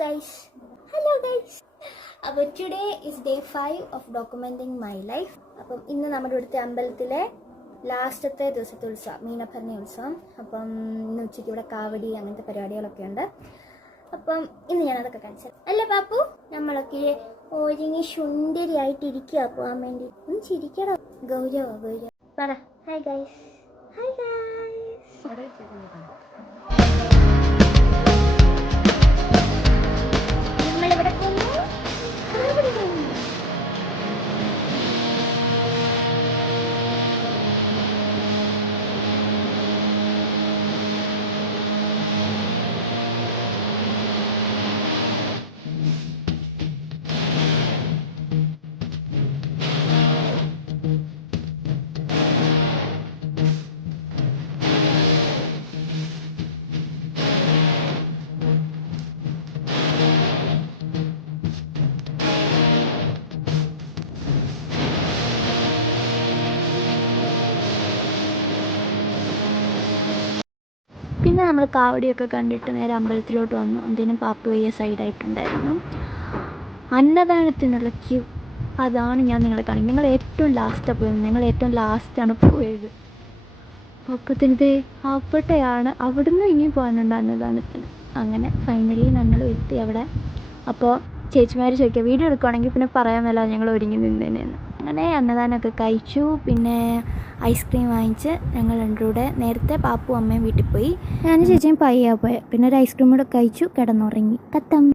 guys. Hello guys. അപ്പോൾ today is day 5 of documenting my life. അപ്പം ഇന്ന് നമ്മുടെ ഇവിടുത്തെ അമ്പലത്തിലെ ലാസ്റ്റത്തെ ദിവസത്തെ ഉത്സവം, മീനഭരണി ഉത്സവം. അപ്പം ഇന്ന് ഉച്ചയ്ക്ക് ഇവിടെ കാവടി അങ്ങനത്തെ പരിപാടികളൊക്കെ ഉണ്ട്. അപ്പം ഇന്ന് ഞാനതൊക്കെ കാണിച്ചത് അല്ലേ പാപ്പു. നമ്മളൊക്കെ ഒരുങ്ങി ശുണ്ടരിയായിട്ടിരിക്കുക പോകാൻ വേണ്ടി. ഒന്ന് ചിരിക്കടോ ഗൗരവ പറ. Hi guys. Hi guys. നമ്മളിവിടെ പിന്നെ നമ്മൾ കാവടിയൊക്കെ കണ്ടിട്ട് നേരെ അമ്പലത്തിലോട്ട് വന്നു. എന്തിനും പാപ്പുവയ്യ സൈഡായിട്ടുണ്ടായിരുന്നു. അന്നദാനത്തിനുള്ള ക്യൂ, അതാണ് ഞാൻ നിങ്ങളെ കാണിക്കുന്നത്. ഞങ്ങൾ ഏറ്റവും ലാസ്റ്റാണ് പോയത്. അപ്പത്തിൻ്റെ അവിടെയാണ്, അവിടുന്ന് ഇനിയും പോകാനുണ്ട് അന്നദാനത്തിന്. അങ്ങനെ ഫൈനലി ഞങ്ങൾ എത്തി അവിടെ. അപ്പോൾ ചേച്ചിമാർ ചോദിക്കുക വീഡിയോ എടുക്കുകയാണെങ്കിൽ പിന്നെ പറയാമല്ലോ ഞങ്ങൾ ഒരുങ്ങി നിന്നേനെന്ന്. അങ്ങനെ അന്നദാനമൊക്കെ കഴിച്ചു. പിന്നെ ഐസ്ക്രീം വാങ്ങിച്ച് ഞങ്ങൾ രണ്ടും കൂടെ നേരത്തെ പാപ്പും അമ്മയും വീട്ടിൽ പോയി. ഞാനും ചേച്ചിയും പയ്യാ പോയത്. പിന്നെ ഒരു ഐസ്ക്രീം കൂടെ കഴിച്ചു, കിടന്നുറങ്ങി. കത്തം.